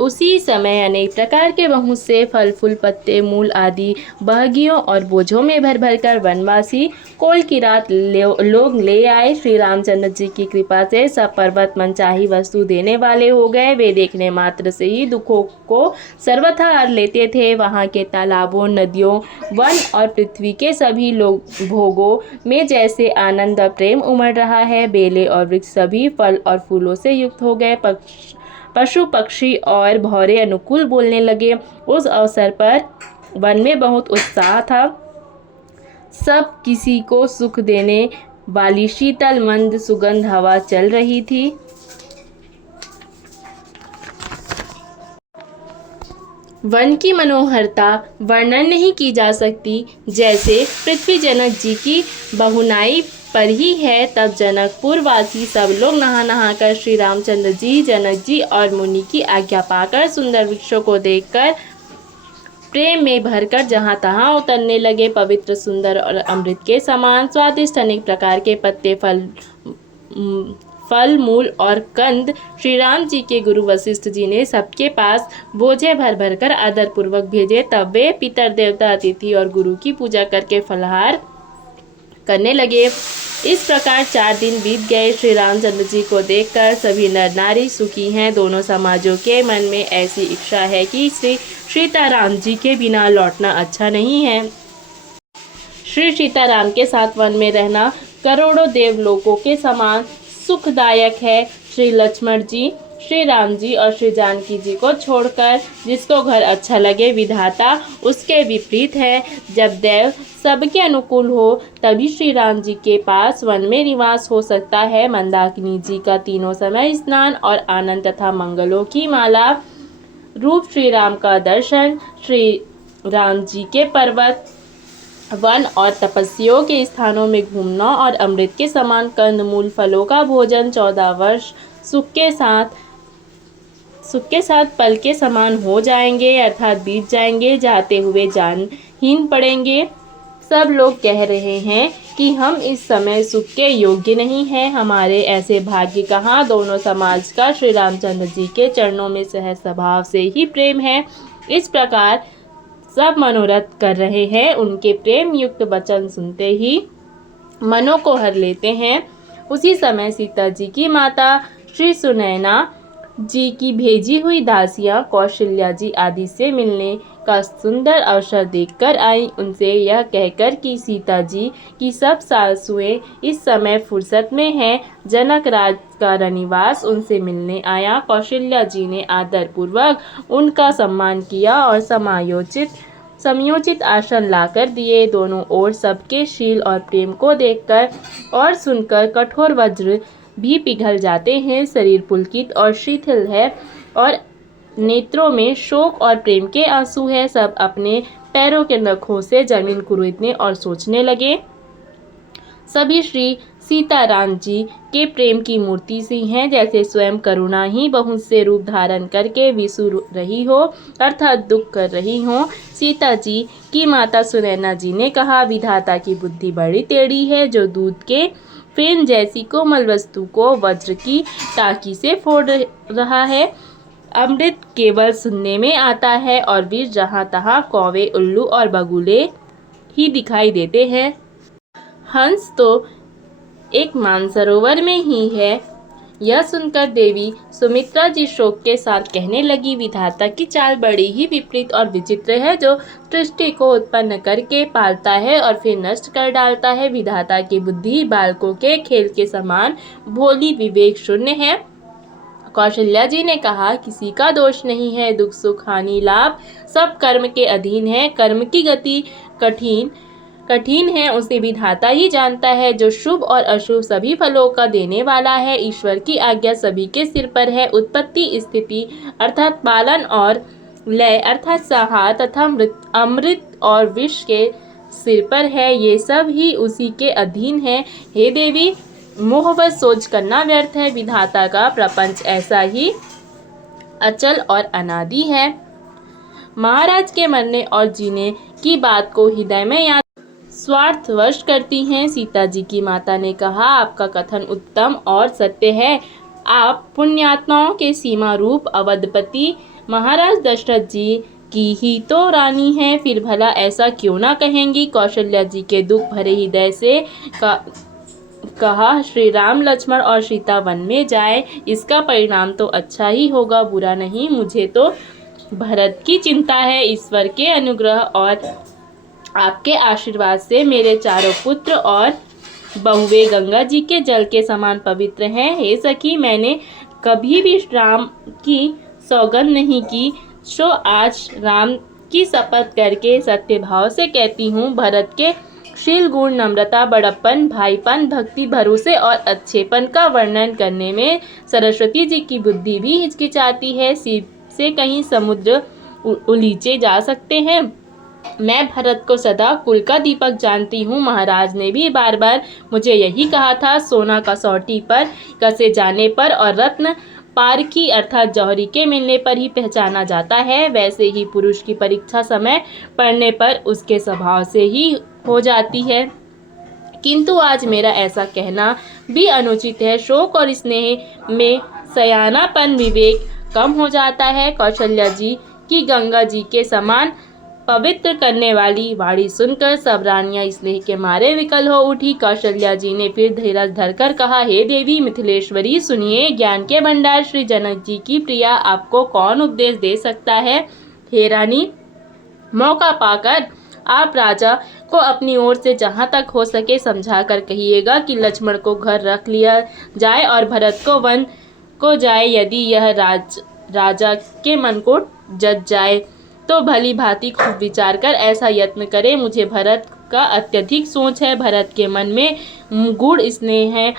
उसी समय अनेक प्रकार के बहुत से फल फूल पत्ते मूल आदि बहगियों और बोझों में भर भर कर वनवासी कोल की रात लोग ले आए। श्री रामचंद्र जी की कृपा से सब पर्वत मनचाही वस्तु देने वाले हो गए। वे देखने मात्र से ही दुखों को सर्वथा हर लेते थे। वहाँ के तालाबों, नदियों, वन और पृथ्वी के सभी लोग भोगों में जैसे आनंद और प्रेम उमड़ रहा है। बेले और वृक्ष सभी फल और फूलों से युक्त हो गए। पशु पक्षी और भौरे अनुकूल बोलने लगे। उस अवसर पर वन में बहुत उत्साह था। सब किसी को सुख देने वाली शीतल मंद सुगंध हवा चल रही थी। वन की मनोहरता वर्णन नहीं की जा सकती। जैसे पृथ्वी जनक जी की बहुनाई पर ही है, तब जनकपुर वासी सब लोग नहा नहा कर श्री रामचंद्र जी, जनक जी और मुनि की आज्ञा पाकर सुंदर वृक्षों को देखकर प्रेम में भरकर जहाँ तहाँ उतरने लगे। पवित्र, सुंदर और अमृत के समान स्वादिष्ट अनेक प्रकार के पत्ते, फल मूल और कंद श्री राम जी के गुरु वशिष्ठ जी ने सबके पास बोझे भर भर कर आदर पूर्वक भेजे। तब वे पितर देवता, अतिथि और गुरु की पूजा करके फलाहार करने लगे। इस प्रकार 4 दिन बीत गए। श्री रामचंद्र जी को देखकर सभी नर नारी सुखी हैं। दोनों समाजों के मन में ऐसी इच्छा है कि श्री सीताराम जी के बिना लौटना अच्छा नहीं है। श्री सीताराम के साथ वन में रहना करोड़ों देवलोकों के समान सुखदायक है। श्री लक्ष्मण जी, श्री राम जी और श्री जानकी जी को छोड़कर जिसको घर अच्छा लगे, विधाता उसके विपरीत है। जब देव सबके अनुकूल हो तभी श्री राम जी के पास वन में निवास हो सकता है। मंदाकिनी जी का तीनों समय स्नान और आनंद तथा मंगलों की माला रूप श्री राम का दर्शन, श्री राम जी के पर्वत, वन और तपस्वियों के स्थानों में घूमना और अमृत के समान कंदमूल फलों का भोजन 14 वर्ष सुख के साथ पल के समान हो जाएंगे, अर्थात बीत जाएंगे, जाते हुए जानहीन पड़ेंगे। सब लोग कह रहे हैं कि हम इस समय सुख के योग्य नहीं हैं। हमारे ऐसे भाग्य कहाँ। दोनों समाज का श्री रामचंद्र जी के चरणों में सहज स्वभाव से ही प्रेम है। इस प्रकार सब मनोरथ कर रहे हैं। उनके प्रेम युक्त वचन सुनते ही मनों को हर लेते हैं। उसी समय सीता जी की माता श्री सुनैना जी की भेजी हुई दासियां कौशल्या जी आदि से मिलने का सुंदर अवसर देखकर आई। उनसे यह कहकर कि सीता जी की सब सासुएं इस समय फुर्सत में हैं, जनक राज का रनिवास उनसे मिलने आया। कौशल्या जी ने आदर पूर्वक उनका सम्मान किया और समयोचित आसन लाकर दिए। दोनों ओर सबके शील और प्रेम को देखकर और सुनकर कठोर वज्र भी पिघल जाते हैं। शरीर पुलकित और शिथिल है और नेत्रों में शोक और प्रेम के आंसू है। सब अपने पैरों के नखों से जमीन कुरेदने और सोचने लगे। सभी श्री सीताराम जी के प्रेम की मूर्ति सी हैं, जैसे स्वयं करुणा ही बहुत से रूप धारण करके विसुर रही हो, अर्थात दुख कर रही हो। सीता जी की माता सुनैना जी ने कहा, विधाता की बुद्धि बड़ी टेढ़ी है, जो दूध के फेन जैसी कोमल वस्तु को वज्र की टाकी से फोड़ रहा है। अमृत केवल सुनने में आता है और विष जहाँ तहाँ कौवे, उल्लू और बगुले ही दिखाई देते हैं। हंस तो एक मानसरोवर में ही है। यह सुनकर देवी सुमित्रा जी शोक के साथ कहने लगी, विधाता की चाल बड़ी ही विपरीत और विचित्र है, जो सृष्टि को उत्पन्न करके पालता है और फिर नष्ट कर डालता है। विधाता की बुद्धि बालकों के खेल के समान भोली विवेक शून्य है। कौशल्या जी ने कहा, किसी का दोष नहीं है, दुख सुख हानि लाभ सब कर्म के अधीन है। कर्म की गति कठिन है, उसे विधाता ही जानता है, जो शुभ और अशुभ सभी फलों का देने वाला है। ईश्वर की आज्ञा सभी के सिर पर है। उत्पत्ति, स्थिति अर्थात पालन और लय अर्थात संहार तथा अमृत और विष के सिर पर है। ये सब ही उसी के अधीन है। हे देवी, मोहवश सोच करना व्यर्थ है। विधाता का प्रपंच ऐसा ही अचल और अनादि है। महाराज के मरने और जीने की बात को हृदय में याद स्वार्थवश करती हैं। सीता जी की माता ने कहा, आपका कथन उत्तम और सत्य है, आप पुण्यात्माओं के सीमा रूप अवधपति महाराज दशरथ जी की ही तो रानी है, फिर भला ऐसा क्यों ना कहेंगी। कौशल्या जी के दुख भरे हृदय से कहा, श्री राम लक्ष्मण और सीता वन में जाए, इसका परिणाम तो अच्छा ही होगा, बुरा नहीं। मुझे तो भरत की चिंता है। ईश्वर के अनुग्रह और आपके आशीर्वाद से मेरे चारों पुत्र और बहुएं गंगा जी के जल के समान पवित्र हैं। हे सखी, मैंने कभी भी राम की सौगंध नहीं की, सो आज राम की शपथ करके सत्य भाव से कहती हूँ, भरत के शील, गुण, नम्रता, बड़प्पन, भाईपन, भक्ति, भरोसे और अच्छेपन का वर्णन करने में सरस्वती जी की बुद्धि भी हिचकिचाती है। सीप से कहीं समुद्र उलीचे जा सकते हैं। मैं भरत को सदा कुल का दीपक जानती हूँ। महाराज ने भी बार बार मुझे यही कहा था। सोना कसौटी पर कसे जाने पर और रत्न पारखी अर्थात जौहरी के मिलने पर ही पहचाना जाता है, वैसे ही पुरुष की परीक्षा समय पड़ने पर उसके स्वभाव से ही हो जाती है। किंतु आज मेरा ऐसा कहना भी अनुचित है। शोक और स्नेह में सयानापन, विवेक कम हो जाता है। कौशल्या जी की गंगा जी के समान पवित्र करने वाली वाणी सुनकर सब रानियां स्नेह के मारे विकल हो उठी। कौशल्या जी ने फिर धीरज धरकर कहा, हे देवी मिथिलेश्वरी, सुनिए, ज्ञान के भंडार श्री जनक जी की प्रिया, आपको कौन उपदेश दे सकता है। हे रानी, मौका पाकर आप राजा को अपनी ओर से जहां तक हो सके समझा कर कहिएगा कि लक्ष्मण को घर रख लिया जाए और भरत को वन को जाए। यदि यह राजा के मन को जज जाए तो भली भांति खूब विचार कर ऐसा यत्न करे। मुझे भरत का अत्यधिक सोच है। भरत के मन में गूढ़ स्नेह है